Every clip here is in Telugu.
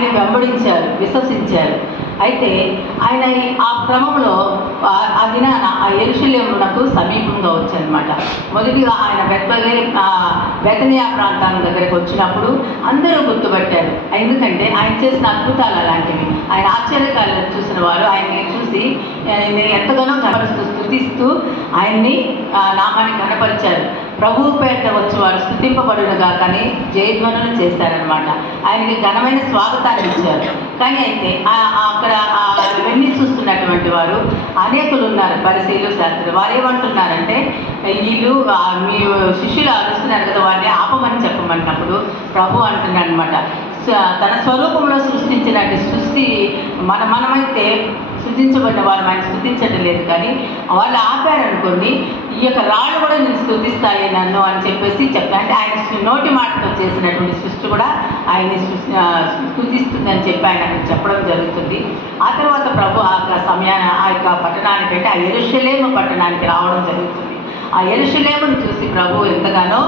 ఆయన వెంబడించారు, విశ్వసించారు. అయితే ఆయన ఆ క్రమంలో ఆ దినాన ఆ యెరూషలేమునకు సమీపంగా వచ్చారనమాట. మొదటిగా ఆయన బెతనియా ప్రాంతాల దగ్గరికి వచ్చినప్పుడు అందరూ గుర్తుపట్టారు. ఎందుకంటే ఆయన చేసిన అద్భుతాలు అలాంటివి. ఆయన ఆశ్చర్యకార్యాలు చూసిన వారు ఆయన్ని చూసి ఎంతగానో స్తుతిస్తూ ఆయన్ని నామాన్ని కనపరిచారు. ప్రభువు పేరిట వచ్చి వారు స్తుతింపబడునుగా కానీ జయధ్వనులు చేశారనమాట. ఆయనకి ఘనమైన స్వాగతాన్ని ఇచ్చారు. కానీ అయితే అక్కడ అవన్నీ చూస్తున్నటువంటి వారు అనేకులు ఉన్నారు, పరిశీలు శాస్త్రులు. వారు ఏమంటున్నారంటే, వీళ్ళు మీ శిష్యులు అరుస్తున్నారు కదా, వారిని ఆపమని చెప్పమన్నప్పుడు ప్రభు అంటున్నాడు అనమాట, తన స్వరూపంలో సృష్టించినట్టు సృష్టి మనమైతే స్తుతించబడిన వారు ఆయన స్తుతించడం లేదు. కానీ వాళ్ళు ఆపారనుకోండి, ఈ యొక్క రాళ్ళు కూడా నేను స్తుతిస్తాయి నన్ను అని చెప్పేసి చెప్పాను. అంటే ఆయన నోటి మాటతో చేసినటువంటి సృష్టి కూడా ఆయన్ని స్తుతిస్తుందని చెప్పి ఆయన చెప్పడం జరుగుతుంది. ఆ తర్వాత ప్రభు ఆ సమయాన్ని ఆ యొక్క పట్టణానికంటే ఆ యెరూషలేము పట్టణానికి రావడం జరుగుతుంది. ఆ యెరూషలేమును చూసి ప్రభు ఎంతగానో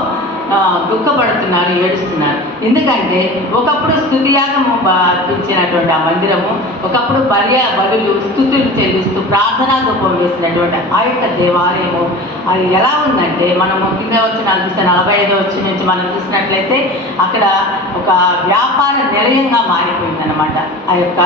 దుఃఖపడుతున్నారు, ఏడుస్తున్నారు. ఎందుకంటే ఒకప్పుడు స్తుతియాగము అర్పించినటువంటి ఆ మందిరము, ఒకప్పుడు బలులు స్తుతులు చెల్లిస్తూ ప్రార్థనా ధూపం వేసినటువంటి ఆ యొక్క దేవాలయము అది ఎలా ఉందంటే, మనము కింద వచ్చిన 45వ వచ్చిన నుంచి మనం చూసినట్లయితే అక్కడ ఒక వ్యాపార నిలయంగా మారిపోయిందనమాట. ఆ యొక్క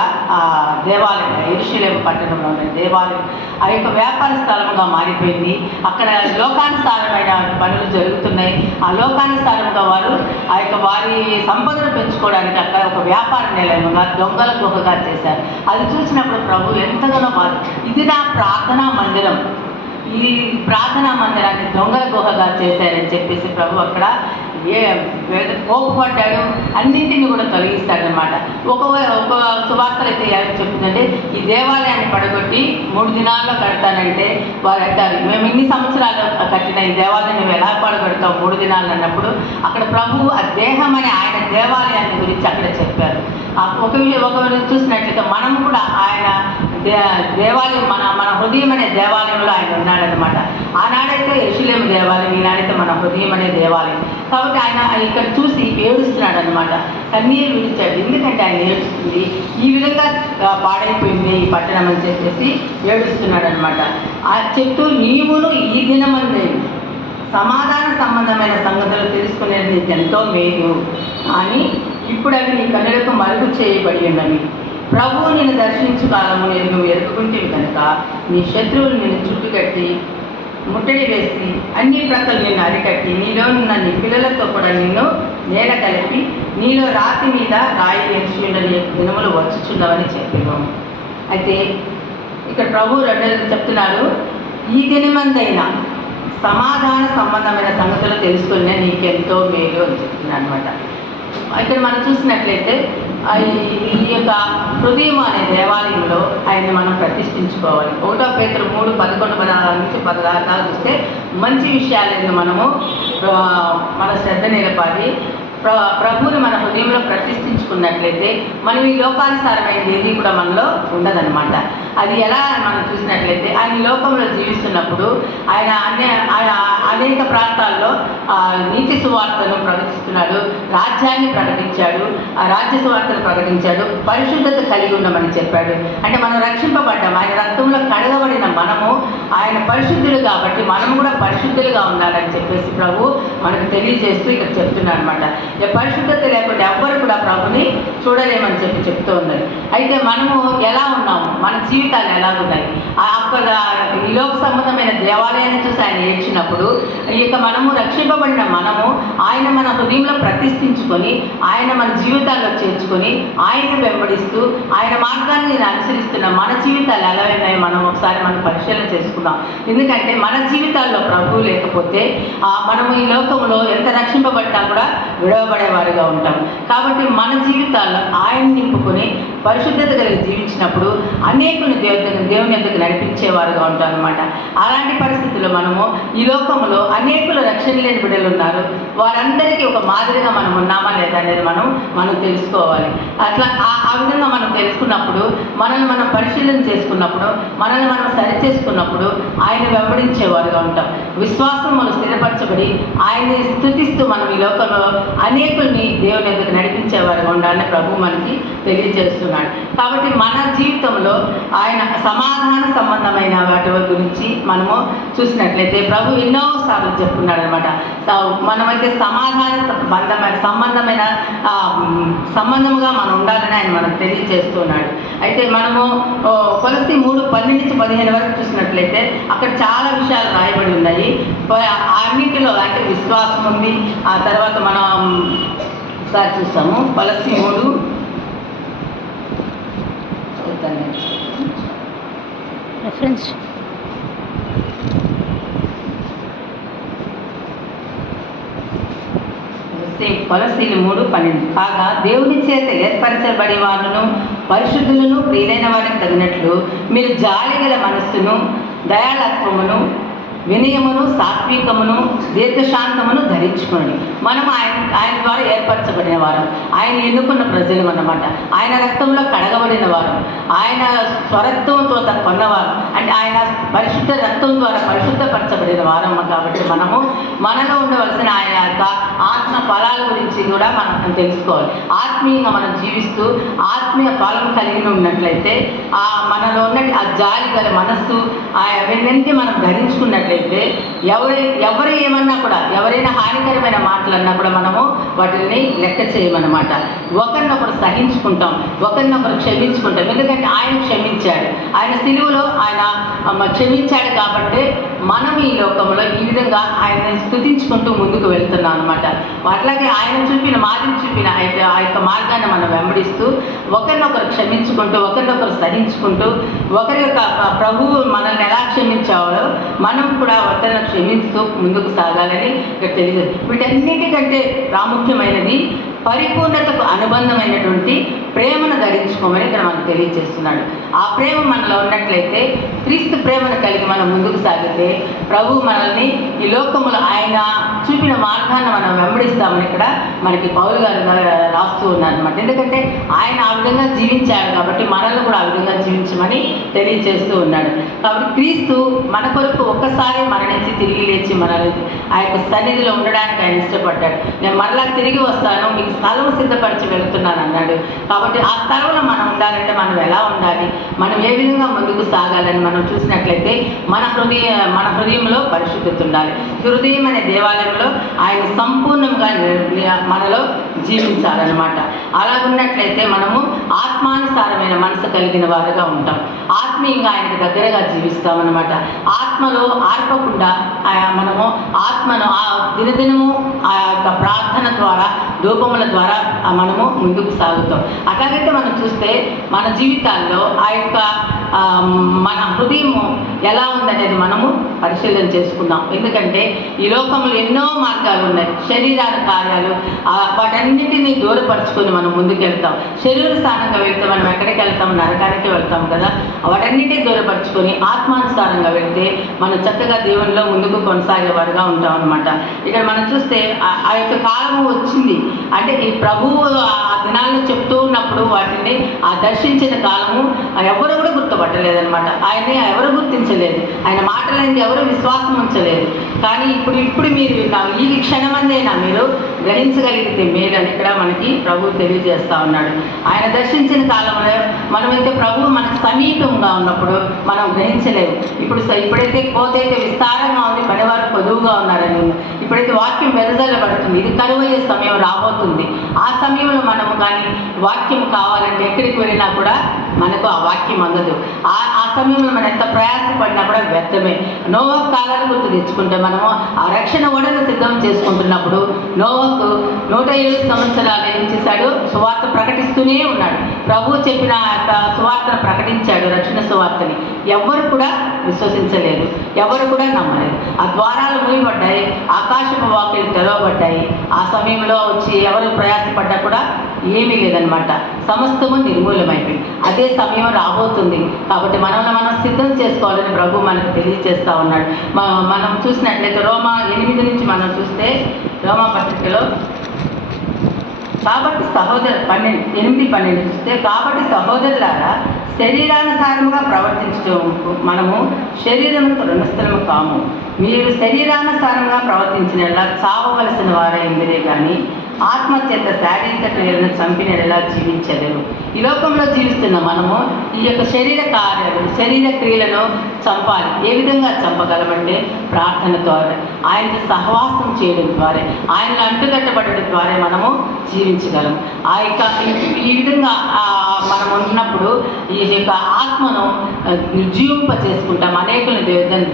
దేవాలయం యెరూషలేము పట్టణంలో ఉన్న దేవాలయం ఆ యొక్క వ్యాపార స్థలముగా మారిపోయింది. అక్కడ లోకానుసారమైన పనులు జరుగుతున్నాయి. ఆ లోకానుసారంగా వారు ఆ యొక్క వారి సంపదను పెంచుకోవడానికి అక్కడ ఒక వ్యాపార నిలయముగా దొంగల గుహగా చేశారు. అది చూసినప్పుడు ప్రభు ఎంతగానో ఇది నా ప్రార్థనా మందిరం, ఈ ప్రార్థనా మందిరాన్ని దొంగల గుహగా చేశారని చెప్పేసి ప్రభు అక్కడ కోపపడ్డాడు. అన్నింటినీ కూడా తొలగిస్తాడనమాట. ఒక సువార్తలు అయితే చెప్తుందంటే, ఈ దేవాలయాన్ని పడగొట్టి 3 దినాల్లో కడతానంటే వారు అంటారు, మేము ఇన్ని సంవత్సరాలు కట్టిన ఈ దేవాలయాన్ని నువ్వు ఎలా పడగొడతావు 3 దినాలు అన్నప్పుడు అక్కడ ప్రభు ఆ దేహం అనే ఆయన దేవాలయాన్ని గురించి అక్కడ చెప్పారు. ఒక చూసినట్లయితే మనం కూడా ఆయన దేవాలయం మన హృదయం అనే దేవాలయంలో ఆయన ఉన్నాడనమాట. ఆనాడైతే యెరూషలేము దేవాలయం, ఈనాడైతే మన హృదయం అనే దేవాలయం. కాబట్టి ఆయన ఇక్కడ చూసి ఏడుస్తున్నాడు అనమాట, కన్నీరు విడిచాడు. ఎందుకంటే ఆయన ఏడుస్తుంది, ఈ విధంగా పాడైపోయింది ఈ పట్టణం అని చెప్పేసి ఏడుస్తున్నాడు అనమాట. చెట్టు నీవును ఈ దినమందే సమాధాన సంబంధమైన సంగతులు తెలుసుకునేది నీకు ఎంతో మేలు, కానీ ఇప్పుడు అవి నీ కన్నులకు మరుగు చేయబడి ఉన్నవి. ప్రభువు నిన్ను దర్శించు కాలము నువ్వు ఎరుగుకుంటేవి కనుక నీ శత్రువులు నిన్ను చుట్టుకట్టి ముట్టడి వేసి అన్ని ప్రక్కలు నిన్ను అరికట్టి నీలో ఉన్న నీ పిల్లలతో కూడా నిన్ను నేల కలిపి నీలో రాతి మీద రాయి వేసి దినములు వచ్చుచున్నవని చెప్పేవాము. అయితే ఇక్కడ ప్రభు 2 చెప్తున్నారు, ఈ దినమందైనా సమాధాన సంబంధమైన సంగతులు తెలుసుకునే నీకెంతో మేలు అని చెప్తున్నాను అనమాట. ఇక్కడ మనం చూసినట్లయితే ఈ యొక్క హృదయం అనే దేవాలయంలో ఆయన్ని మనం ప్రతిష్ఠించుకోవాలి. 1 పేతురు 3:11 నుంచి 16 చూస్తే మంచి విషయాలను మనము మన శ్రద్ధ నిలపాలి. ప్రభువుని మన హృదయంలో ప్రతిష్ఠించుకున్నట్లయితే మనం ఈ లోకానుసారమైనది ఏది కూడా మనలో ఉండదన్నమాట. అది ఎలా మనం చూసినట్లయితే ఆయన లోకంలో జీవిస్తున్నప్పుడు ఆయన అనేక ప్రాంతాల్లో నీతి సువార్తను ప్రకటిస్తున్నాడు, రాజ్యాన్ని ప్రకటించాడు, ఆ రాజ్య సువార్తను ప్రకటించాడు, పరిశుద్ధత కలిగి ఉండమని చెప్పాడు. అంటే మనం రక్షింపబడ్డాం, ఆయన రక్తంలో కడగబడిన మనము ఆయన పరిశుద్ధులు కాబట్టి మనము కూడా పరిశుద్ధులుగా ఉండాలని చెప్పేసి ప్రభు మనకు తెలియజేస్తూ ఇక్కడ చెప్తున్నాడు అనమాట. పరిశుద్ధత లేకుండా ఎవ్వరు కూడా ప్రభుని చూడలేమని చెప్తూ ఉన్నారు. అయితే మనము ఎలా ఉన్నాము, మన జీవితాలు ఎలా ఉన్నాయి, అక్కడ ఈ లోక సంబంధమైన దేవాలయాన్ని చూసి ఆయన ఏడ్చినప్పుడు ఇక మనము రక్షింపబడిన మనము ఆయన మన హృదయంలో ప్రతిష్ఠించుకొని ఆయన మన జీవితాల్లో చేర్చుకొని ఆయన వెంబడిస్తూ ఆయన మార్గాన్ని అనుసరిస్తున్న మన జీవితాలు ఎలా ఉన్నాయో మనం ఒకసారి మనం పరిశీలన చేసుకుందాం. ఎందుకంటే మన జీవితాల్లో ప్రభువు లేకపోతే మనము ఈ లోకంలో ఎంత రక్షింపబడ్డా కూడా విడవబడేవారుగా ఉంటాం. కాబట్టి మన జీవితాల్లో ఆయన నింపుకొని పరిశుద్ధత కలిగి జీవించినప్పుడు అనేకులు దేవుని యొద్దకు నడిపించేవారుగా ఉంటాం అనమాట. అలాంటి పరిస్థితుల్లో మనము ఈ లోకంలో అనేకులు రక్షణ లేని బిడ్డలు ఉన్నారు, వారందరికీ ఒక మాదిరిగా మనం ఉన్నామా లేదా అనేది మనం తెలుసుకోవాలి. అట్లా ఆ విధంగా మనం తెలుసుకున్నప్పుడు మనల్ని మనం పరిశీలన చేసుకున్నప్పుడు మనల్ని మనం సరి చేసుకున్నప్పుడు ఆయన వెంబడించేవారుగా ఉంటాం. విశ్వాసములు స్థిరపరచబడి ఆయన్ని స్తుతిస్తూ మనం ఈ లోకంలో అనేకుల్ని దేవుని ఎదుగు నడిపించేవారుగా ఉండాలని ప్రభు మనకి తెలియజేస్తున్నాడు. కాబట్టి మన జీవితంలో ఆయన సమాధాన సంబంధమైన వాటి గురించి మనము చూసినట్లయితే ప్రభు ఎన్నోసార్లు చెప్పుకున్నాడు అనమాట. మనమైతే సంబంధముగా మనం ఉండాలని ఆయన మనకు తెలియజేస్తున్నాడు. అయితే మనము కొలస్సీ 3:12-15 వరకు చూసినట్లయితే అక్కడ చాలా విషయాలు రాయబడి ఉన్నాయి. అన్నింటిలో అంటే విశ్వాసం ఉంది. ఆ తర్వాత మనం ఒకసారి చూస్తాము. కొలస్సీ 3 రెఫరెన్స్ కొలస్సీలు 3:12 కాగా దేవుని చేత ఏర్పరచబడి వారును పరిశుద్ధులను ప్రియులైన వారికి తగినట్లు మీరు జాలిగల మనస్సును, దయాళత్వమును, వినయమును, సాత్వికమును, దీర్ఘశాంతమును ధరించుకోండి. మనం ఆయన ద్వారా ఏర్పరచబడిన వారు, ఆయన ఎన్నుకున్న ప్రజలు అన్నమాట. ఆయన రక్తంలో కడగబడిన వారు, ఆయన స్వరత్వంతో కొన్నవారు, అంటే ఆయన పరిశుద్ధ రక్తం ద్వారా పరిశుద్ధపరచబడిన వారు. కాబట్టి మనలో ఉండవలసిన ఆయన యొక్క ఆత్మ ఫలాల గురించి కూడా మనం తెలుసుకోవాలి. ఆత్మీయంగా మనం జీవిస్తూ ఆత్మీయ ఫలం కలిగి ఉన్నట్లయితే మనలో ఉన్నట్టు ఆ జాలి గల మనస్సు అవన్నీ మనం ధరించుకున్నట్లయితే ఎవరు ఏమన్నా కూడా, ఎవరైనా హానికరమైన మాటలన్నా కూడా మనము వాటిని లెక్క చేయమన్నమాట. ఒకరినొకరు సహించుకుంటాం, ఒకరినొకరు క్షమించుకుంటాం. ఎందుకంటే ఆయన క్షమించాడు, ఆయన సిలువలో ఆయన క్షమించాడు. కాబట్టి మనం ఈ లోకంలో ఈ విధంగా ఆయన్ని స్తుతించుకుంటూ ముందుకు వెళ్తున్నాం అనమాట. అట్లాగే ఆయన మాదిరి చూపిన ఆ యొక్క మార్గాన్ని మనం వెంబడిస్తూ ఒకరినొకరు క్షమించుకుంటూ, ఒకరినొకరు సహించుకుంటూ, ఒకరి యొక్క ప్రభువు మనల్ని ఎలా క్షమించాలో మనం కూడా ఒకరిని క్షమిస్తూ ముందుకు సాగాలని ఇక్కడ తెలియదు. వీటన్నిటికంటే ప్రాముఖ్యమైనది పరిపూర్ణతకు అనుబంధమైనటువంటి ప్రేమను ధరించుకోమని ఇక్కడ మనకు తెలియజేస్తున్నాడు. ఆ ప్రేమ మనలో ఉన్నట్లయితే, క్రీస్తు ప్రేమను కలిగి మనం ముందుకు సాగితే ప్రభు మనల్ని ఈ లోకములో ఆయన చూపిన మార్గాన్ని మనం వెంబడిస్తామని ఇక్కడ మనకి పౌలు గారు రాస్తూ ఉన్నారనమాట. ఎందుకంటే ఆయన ఆ విధంగా జీవించాడు కాబట్టి మనల్ని కూడా ఆ విధంగా జీవించమని తెలియజేస్తూ ఉన్నాడు. కాబట్టి క్రీస్తు మన కొరకు ఒక్కసారి మరణించి తిరిగి లేచి మనల్ని ఆ యొక్క సన్నిధిలో ఉండడానికి ఆయన ఇష్టపడ్డాడు. నేను మరలా తిరిగి వస్తాను, మీకు స్థలం సిద్ధపరిచి వెళుతున్నాను అన్నాడు. కాబట్టి ఆ స్థలంలో మనం ఉండాలంటే మనం ఎలా ఉండాలి, మనం ఏ విధంగా ముందుకు సాగాలని మనం చూసినట్లయితే మన హృదయంలో పరిశుద్ధత ఉండాలి. హృదయం అనే దేవాలయంలో ఆయన సంపూర్ణంగా మనలో జీవించాలన్నమాట. అలా ఉన్నట్లయితే మనము ఆత్మానుసారమైన మనసు కలిగిన వారుగా ఉంటాం, ఆత్మీయంగా ఆయనకు దగ్గరగా జీవిస్తామన్నమాట. ఆత్మలో ఆర్పకుండా మనము ఆత్మను దినదినము ఆ యొక్క ప్రార్థన ద్వారా, ధూపముల ద్వారా మనము ముందుకు సాగుతాం. అట్లాగైతే మనం చూస్తే మన జీవితాల్లో ఆ యొక్క మన హృదయము ఎలా ఉందనేది మనము పరిశీలన చేసుకుందాం. ఎందుకంటే ఈ లోకంలో ఎన్నో మార్గాలు ఉన్నాయి, శరీరాల కార్యాలు, వాటన్నిటినీ దూరపరుచుకొని మనం ముందుకు వెళ్తాం. శరీర స్థానంగా వెళ్తే మనం ఎక్కడికి వెళ్తాం? నరకానికి వెళ్తాం కదా. వాటన్నిటినీ దూరపరుచుకొని ఆత్మానుసారంగా వెళ్తే మనం చక్కగా దేవునిలో ముందుకు కొనసాగేవారుగా ఉంటాం అనమాట. ఇక్కడ మనం చూస్తే ఆ యొక్క కాలము వచ్చింది, అంటే ఈ ప్రభువు ఆ దినాల్లో చెప్తూ ఉన్నప్పుడు వాటిని ఆ దర్శించిన కాలము ఎవరు కూడా గుర్తుపట్టలేదన్నమాట. ఆయన్ని ఎవరు గుర్తించలేదు, ఆయన మాటలైంది ఎవరు విశ్వాసం ఉంచలేదు. కానీ ఇప్పుడు మీరు ఈ క్షణమందైనా మీరు గ్రహించగలిగితే మేలు అని ఇక్కడ మనకి ప్రభు తెలియజేస్తూ ఉన్నాడు. ఆయన దర్శించిన కాలంలో మనమైతే ప్రభు మనకు సమీపంగా ఉన్నప్పుడు మనం గ్రహించలేము. ఇప్పుడైతే కోతైతే విస్తారంగా ఉంది, పనివారు పొదువుగా ఉన్నారని. ఇప్పుడైతే వాక్యం వెదజల్లబడుతుంది, ఇది కరువయ్యే సమయం రాబోతుంది. ఆ సమయంలో మనము కానీ వాక్యం కావాలంటే ఎక్కడికి వెళ్ళినా కూడా మనకు ఆ వాక్యం అందదు. ఆ సమయంలో మనం ఎంత ప్రయాసపడినా కూడా వ్యర్థమే. నోవహు కాలాన్ని గుర్తు తెచ్చుకుంటే మనము ఆ రక్షణ ఓడను సిద్ధం చేసుకుంటున్నప్పుడు నోవహు 107 సంవత్సరాలు ఏం చేశాడు? సువార్త ప్రకటిస్తూనే ఉన్నాడు. ప్రభు చెప్పిన సువార్తను ప్రకటించాడు, రక్షణ సువార్తని. ఎవరు కూడా విశ్వసించలేదు, ఎవరు కూడా నమ్మలేదు. ఆ ద్వారాలు మూయబడ్డాయి, ఆకాశపు వాకిలు తెరవబడ్డాయి. ఆ సమయంలో వచ్చి ఎవరు ప్రయాసపడ్డా కూడా ఏమీ లేదనమాట, సమస్తము నిర్మూలమైపోయింది. అదే సమయం రాబోతుంది. కాబట్టి మనల్ని మనం సిద్ధం చేసుకోవాలని ప్రభు మనకు తెలియజేస్తూ ఉన్నాడు. మనం చూసినట్లయితే రోమా 8 నుంచి మనం చూస్తే, రోమా పత్రికలో కాబట్టి 8:12 చూస్తే, కాబట్టి సహోదరులారా శరీరానుసారముగా ప్రవర్తించడం మనము శరీరములకు రుణస్థలము కాము, మీరు శరీరానుసారంగా ప్రవర్తించినలా చావవలసిన వారైందిరే కానీ ఆత్మహత్యత శారీరక క్రియలను చంపినలా జీవించలేరు. ఈ లోకంలో జీవిస్తున్న మనము ఈ యొక్క శరీర క్రియలను చంపాలి. ఏ విధంగా చంపగలమంటే ప్రార్థన ద్వారా, ఆయనతో సహవాసం చేయడం ద్వారా, ఆయనలో అంటుకట్టబడడం ద్వారా మనము జీవించగలము. ఆ యొక్క ఈ విధంగా మనం ఉన్నప్పుడు ఈ యొక్క ఆత్మను నిర్జీవింప చేసుకుంటాం. అనేకులను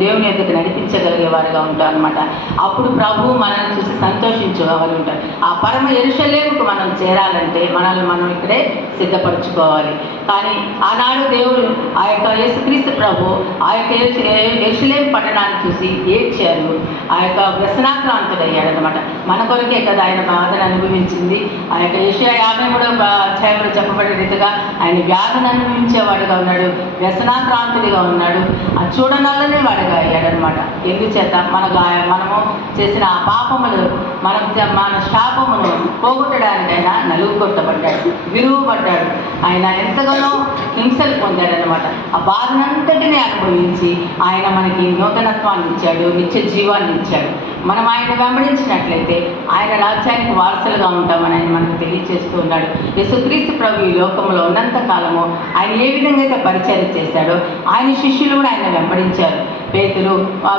దేవుని యొక్కకు నడిపించగలిగే వారుగా ఉంటాం అనమాట. అప్పుడు ప్రభువు మనల్ని చూసి సంతోషించగలి ఉంటారు. ఆ పరమ యెరూషలేముకు మనం చేరాలంటే మనల్ని మనం ఇక్కడే సిద్ధపరచుకోవాలి. కానీ ఆనాడు దేవుడు ఆ యొక్క యేసుక్రీస్తు ప్రభు ఆ యొక్క యెరూషలేము పట్టణాన్ని చూసి ఏడ్చారు. ఆ యొక్క వ్యసనాక్రాంతుడయ్యాడనమాట. మన కొరకే కదా ఆయన బాధను అనుభవించింది. ఆ యొక్క యెషయా 53వ అధ్యాయంలో చెప్పబడే రీతిగా ఆయన వ్యాధిని అనుభవించేవాడిగా ఉన్నాడు, వ్యసనాక్రాంతుడిగా ఉన్నాడు, ఆ చూడనల్లనే వాడిగా అయ్యాడనమాట. ఎందుచేత మనము చేసిన ఆ పాపములు మన శాపమును పోగొట్టడానికైనా నలుగుకొట్టబడ్డాడు, విరువబడ్డాడు. ఆయన ఎంతగానో హింసలు పొందాడనమాట. ఆ బాధనంతటిని అనుభవించి ఆయన మనకి నూతనత్వాన్ని ఇచ్చాడు, నిత్య జీవాన్ని ఇచ్చాడు. మనం ఆయన వెంబడించినట్లయితే ఆయన రాజ్యానికి వారసులుగా ఉంటామని ఆయన మనకు తెలియజేస్తూ ఉన్నాడు. యేసుక్రీస్తు ప్రభు ఈ లోకంలో ఉన్నంత కాలము ఆయన ఏ విధంగా అయితే పరిచయం చేశాడో ఆయన శిష్యులు కూడా ఆయన వెంబడించారు. పేతురు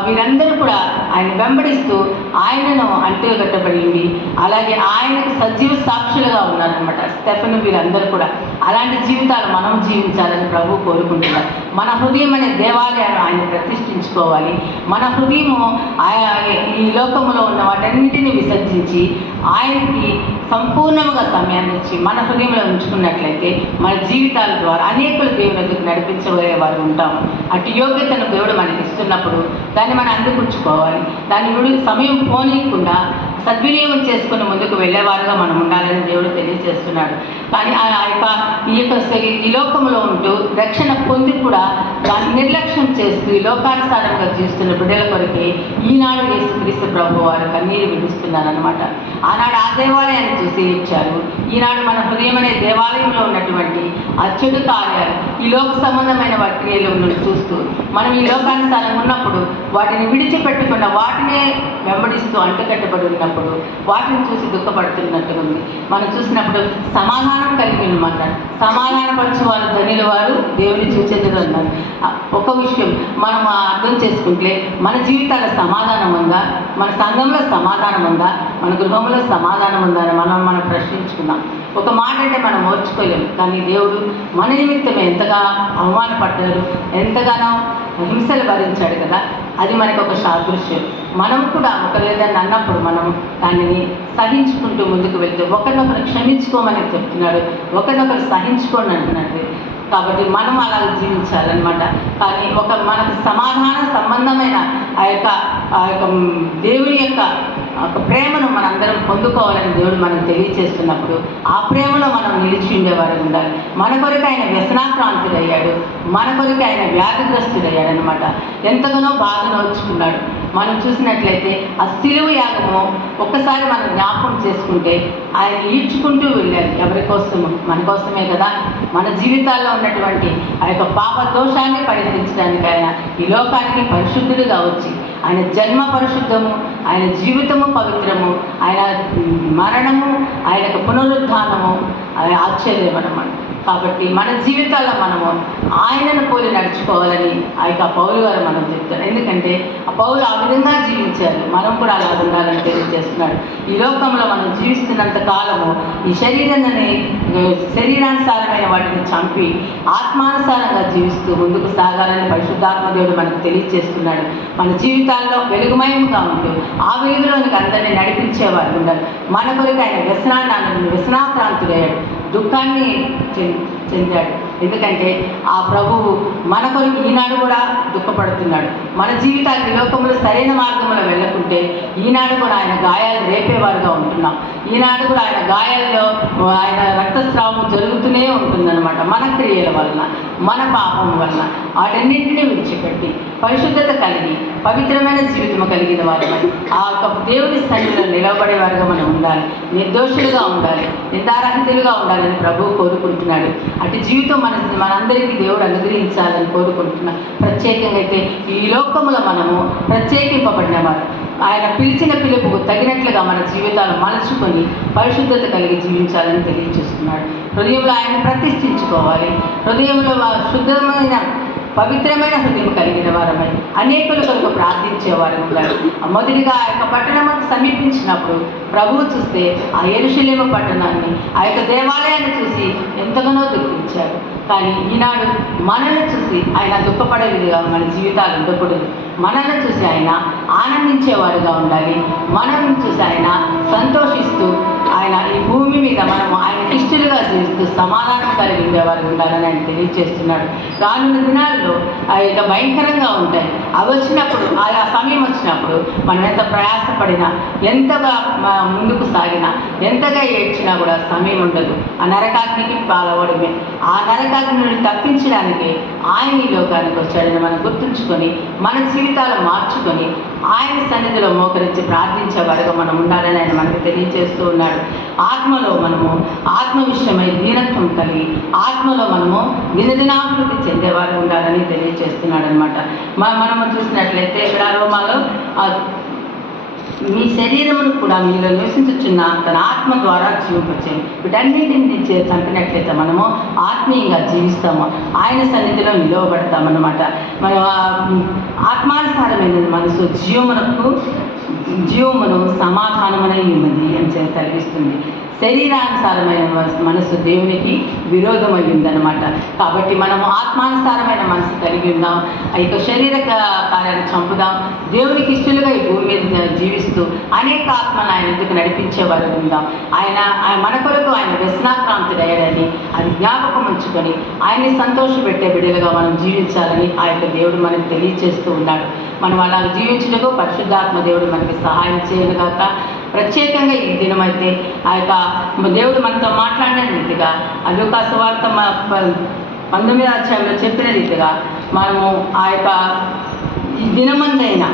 వీరందరూ కూడా ఆయన వెంబడిస్తూ ఆయనను అంటుకట్టబడింది. అలాగే ఆయనకు సజీవ సాక్షులుగా ఉన్నారనమాట. స్టెఫెను వీరందరూ కూడా అలాంటి జీవితాలు మనం జీవించాలని ప్రభు కోరుకుంటున్నారు. మన హృదయం అనే దేవాలయాన్ని ఆయన ప్రతిష్ఠించుకోవాలి. మన హృదయము ఈ లోకంలో ఉన్న వాటన్నిటిని విసర్జించి ఆయనకి సంపూర్ణంగా సమయాన్ని ఇచ్చి మన హృదయంలో ఉంచుకున్నట్లయితే మన జీవితాల ద్వారా అనేకులు దేవుని దగ్గరికి నడిపించబోయే వారు ఉంటాము. అటు యోగ్యతను దేవుడు మనకి ఇస్తున్నప్పుడు దాన్ని మనం అందిపుచ్చుకోవాలి. దాన్ని సమయం పోనీయకుండా సద్వినియోగం చేసుకుని ముందుకు వెళ్ళేవారుగా మనం ఉండాలని దేవుడు తెలియజేస్తున్నాడు. కానీ ఈ లోకంలో ఉంటూ రక్షణ పొంది కూడా దాన్ని నిర్లక్ష్యం చేస్తూ ఈ లోకానుసారంగా జీవిస్తున్న బిడ్డల కొరకే ఈనాడు యేసుక్రీస్తు ప్రభు వారు కన్నీరు విడుస్తున్నారనమాట. ఆనాడు ఆ దేవాలయాన్ని చూసి ఇచ్చారు. ఈనాడు మన హృదయం అనే దేవాలయంలో ఉన్నటువంటి ఆ చెడు కార్యాలు, ఈ లోక సంబంధమైన క్రియలు చూస్తూ మనం ఈ లోకానుసారంగా ఉన్నప్పుడు వాటిని విడిచిపెట్టకుండా వాటినే వెంబడిస్తూ అంటుకట్టబడి ఉన్నప్పుడు వాటిని చూసి దుఃఖపడుతున్నట్టుగా ఉంది. మనం చూసినప్పుడు సమాధానం కలిగి ఉన్నమాట. సమాధానపరచు వారు ధనిల వారు దేవుని చూసేందుకు అన్నారు. ఒక విషయం మనం అర్థం చేసుకుంటే మన జీవితాల సమాధానం ఉందా, మన సంఘంలో సమాధానం ఉందా, మన గృహంలో సమాధానం ఉందా అని మనం ప్రశ్నించుకుందాం. ఒక మాట అంటే మనం ఓర్చుకోలేము. కానీ దేవుడు మన నిమిత్తమే ఎంతగా అవమానపడ్డారు, ఎంతగానో హింసలు భరించాడు కదా. అది మనకు ఒక సాదృశ్యం. మనం కూడా ఒకరిలేదని అన్నప్పుడు మనం దానిని సహించుకుంటూ ముందుకు వెళ్తే ఒకరినొకరు క్షమించుకోమని చెప్తున్నాడు, ఒకరినొకరు సహించుకోండి అంటున్నాడు. కాబట్టి మనం అలా జీవించాలన్నమాట. కానీ మనకు సమాధాన సంబంధమైన ఆ యొక్క దేవుని యొక్క ప్రేమను మనందరం పొందుకోవాలని దేవుడు మనకు తెలియజేస్తున్నప్పుడు ఆ ప్రేమలో మనం నిలిచి ఉండేవారు ఉండాలి. మన కొరకు ఆయన వ్యసనాక్రాంతుడయ్యాడు, మన కొరకు ఆయన వ్యాధిగ్రస్తుడయ్యాడు అనమాట. ఎంతగానో బాధను వచ్చుకున్నాడు. మనం చూసినట్లయితే ఆ శిలువ యాగము ఒక్కసారి మనం జ్ఞాపకం చేసుకుంటే ఆయన ఈడ్చుకుంటూ వెళ్ళాడు. ఎవరి కోసము? మన కోసమే కదా. మన జీవితాల్లో ఉన్నటువంటి ఆ యొక్క పాప దోషాన్ని పరిహరించడానికి ఆయన ఈ లోకానికి పరిశుద్ధుడిగా వచ్చి ఆయన జన్మ పరిశుద్ధము, ఆయన జీవితము పవిత్రము, ఆయన మరణము, ఆయన యొక్క పునరుద్ధానము ఆశ్చర్యం అన్నమాట. కాబట్టి మన జీవితాల్లో మనము ఆయనను పోలి నడుచుకోవాలని ఆ యొక్క పౌలు గారు మనం చెప్తారు. ఎందుకంటే ఆ పౌలు ఆ విధంగా జీవించారు, మనం కూడా అలా ఉండాలని తెలియజేస్తున్నాడు. ఈ లోకంలో మనం జీవిస్తున్నంత కాలము ఈ శరీరానుసారమైన వాటిని చంపి ఆత్మానుసారంగా జీవిస్తూ ముందుకు సాగాలని పరిశుద్ధాత్మ దేవుడు మనకు తెలియజేస్తున్నాడు. మన జీవితాల్లో వెలుగుమయంగా ఉంటూ ఆ వెలుగులోనికి అందరినీ నడిపించేవారు ఉండాలి. మన కొరకు ఆయన వ్యసనాక్రాంతుడయ్యాడు, దుఃఖాన్ని చెందాడు. ఎందుకంటే ఆ ప్రభువు మన కొరకు ఈనాడు కూడా దుఃఖపడుతున్నాడు. మన జీవితాలు ఈ లోకంలో సరైన మార్గంలో వెళ్ళకుంటే ఈనాడు కూడా ఆయన గాయాలు రేపేవారుగా ఉంటున్నాం. ఈనాడు కూడా ఆయన గాయాల్లో ఆయన రక్త రక్తస్రావం జరుగుతూనే ఉంటుందన్నమాట. మన క్రియల వలన, మన పాపం వలన వాటన్నింటినీ విడిచిపెట్టి పరిశుద్ధత కలిగి పవిత్రమైన జీవితం కలిగిన వారమై ఆ యొక్క దేవుని సన్నిధిలో నిలబడే వారుగా మనం ఉండాలి. నిర్దోషులుగా ఉండాలి, నిందారహితులుగా ఉండాలని ప్రభువు కోరుకుంటున్నాడు. అటు జీవితం మనందరికీ దేవుడు అనుగ్రహించాలని కోరుకుంటున్నాడు. ప్రత్యేకంగా అయితే ఈ లోకములో మనము ప్రత్యేకింపబడిన వారు, ఆయన పిలిచిన పిలుపుకు తగినట్లుగా మన జీవితాలు మలుచుకొని పరిశుద్ధత కలిగి జీవించాలని తెలియజేస్తున్నాడు. హృదయంలో ఆయన ప్రతిష్ఠించుకోవాలి. హృదయంలో శుద్ధమైన పవిత్రమైన హృదయం కలిగిన వారమై అనేకుల కొరకు ప్రార్థించేవారు ఉండాలి. మొదటిగా ఆ యొక్క పట్టణముకు సమీపించినప్పుడు ప్రభువు చూస్తే ఆ యెరూషలేము పట్టణాన్ని, ఆ యొక్క దేవాలయాన్ని చూసి ఎంతగానో దుఃఖించారు. కానీ ఈనాడు మనల్ని చూసి ఆయన దుఃఖపడేదిగా మన జీవితాలు ఉండకూడదు. మనల్ని చూసి ఆయన ఆనందించేవారుగా ఉండాలి. మనల్ని చూసి ఆయన సంతోషిస్తూ ఆయన ఈ భూమి మీద మనము ఆయన ఇష్టలుగా జీవిస్తూ సమాధానం కలిగి ఉండేవారు ఉండాలని ఆయన తెలియజేస్తున్నాడు. రానున్న దినాల్లో ఆ యొక్క భయంకరంగా ఉంటాయి. అవి వచ్చినప్పుడు, ఆయా సమయం వచ్చినప్పుడు మనం ఎంత ప్రయాసపడినా, ఎంతగా ముందుకు సాగినా, ఎంతగా ఏడ్చినా కూడా సమయం ఉండదు. ఆ నరకాగ్నికి పాల్గొడమే. ఆ నరకాగ్ని నుండి తప్పించడానికి ఆయన ఈ లోకానికి వచ్చాడని మనం గుర్తుంచుకొని మన జీవితాలు మార్చుకొని ఆయన సన్నిధిలో మోకరించి ప్రార్థించేవారుగా మనం ఉండాలని ఆయన మనకు తెలియజేస్తూ ఉన్నాడు. ఆత్మలో మనము ఆత్మ విషయమై దీనత్వం కలిగి ఆత్మలో మనము దినదినాభివృద్ధి చెందేవారు ఉండాలని తెలియజేస్తున్నాడు అనమాట. మనము చూసినట్లయితే ఇక్కడ రోమాలో మీ శరీరమును కూడా మీలో నివసించుచున్న తన ఆత్మ ద్వారా జీవింపచేయం. వీటన్నింటిని చంపినట్లయితే మనము ఆత్మీయంగా జీవిస్తాము, ఆయన సన్నిధిలో నిలవబడతామన్నమాట. మన ఆత్మానుసారమైన మనసు జీవమును సమాధానమనే ఉన్నది అని కలిగిస్తుంది. శరీరానుసారమైన మనసు దేవునికి విరోధమై ఉందన్నమాట. కాబట్టి మనము ఆత్మానుసారమైన మనసు కలిగి ఉందాం. ఆ యొక్క శరీర కార్యాన్ని చంపుదాం. దేవునికి ఇష్టలుగా ఈ భూమి మీద జీవిస్తూ అనేక ఆత్మను ఆయన ఎందుకు నడిపించేవారు ఉందాం. ఆయన మన కొరకు ఆయన వ్యసనాక్రాంతుడయ్యాడని అది జ్ఞాపకం ఉంచుకొని ఆయన్ని సంతోషపెట్టే బిడ్డలుగా మనం జీవించాలని ఆ యొక్క దేవుడు మనకు తెలియజేస్తూ ఉన్నాడు. మనం అలా జీవించడానికి పరిశుద్ధాత్మ దేవుడు మనకి సహాయం చేయను కాక. ప్రత్యేకంగా ఈ దినమైతే ఆ యొక్క దేవుడు మనతో మాట్లాడిన రీతిగా లూకా సువార్త 19వ అధ్యాయంలో చెప్పిన రీతిగా మనము ఆ యొక్క ఈ దినమందైనా,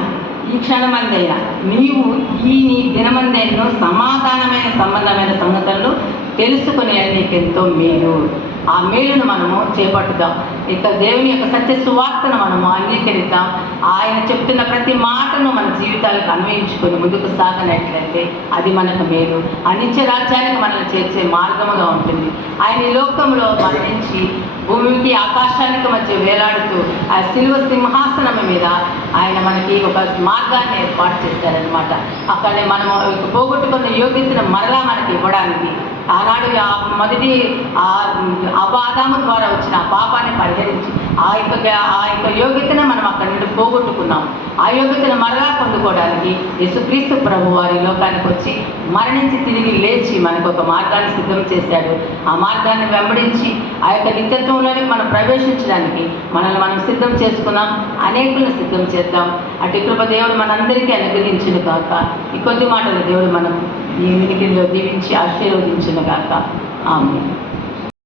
ఈ క్షణమందైనా నీవు నీ దినమందైనా సమాధానమైన సంబంధమైన సంగతులను తెలుసుకునే నీకెంతో మేలు. ఆ మేలును మనము చేపట్టుదాం. ఇక దేవుని యొక్క సత్య సువార్తను మనము అంగీకరిద్దాం. ఆయన చెప్తున్న ప్రతి మాటను మన జీవితాలకు అన్వయించుకొని ముందుకు సాగనట్లయితే అది మనకు మేలు. ఆ నిత్య రాజ్యానికి మనల్ని చేర్చే మార్గముగా ఉంటుంది. ఆయన ఈ లోకంలో మరణించి భూమికి ఆకాశానికి మధ్య వేలాడుతూ ఆ శిలువ సింహాసనం మీద ఆయన మనకి ఒక మార్గాన్ని ఏర్పాటు చేశారనమాట. అక్కడే మనము పోగొట్టుకున్న యోగ్యతను మరలా మనకి ఇవ్వడానికి ఆనాడు మొదటి అబాదాము ద్వారా వచ్చిన పాపాన్ని పరిహరించి ఆ యొక్క యోగ్యతను మనం అక్కడి నుండి పోగొట్టుకున్నాం. ఆ యోగ్యతను మరలా పొందుకోవడానికి యేసుక్రీస్తు ప్రభు వారి లోకానికి వచ్చి మరణించి తిరిగి లేచి మనకు ఒక మార్గాన్ని సిద్ధం చేశాడు. ఆ మార్గాన్ని వెంబడించి ఆ యొక్క నిత్యత్వంలోకి మనం ప్రవేశించడానికి మనల్ని మనం సిద్ధం చేసుకున్నాం. అనేకులను సిద్ధం చేద్దాం. అటు కృప దేవుడు మనందరికీ అనుగ్రహించును కాక. ఈ కొద్ది మాటలు దేవుడు మనం ఈ వినికిడిలో దీవించి ఆశీర్వదించును కాక. ఆమేన్.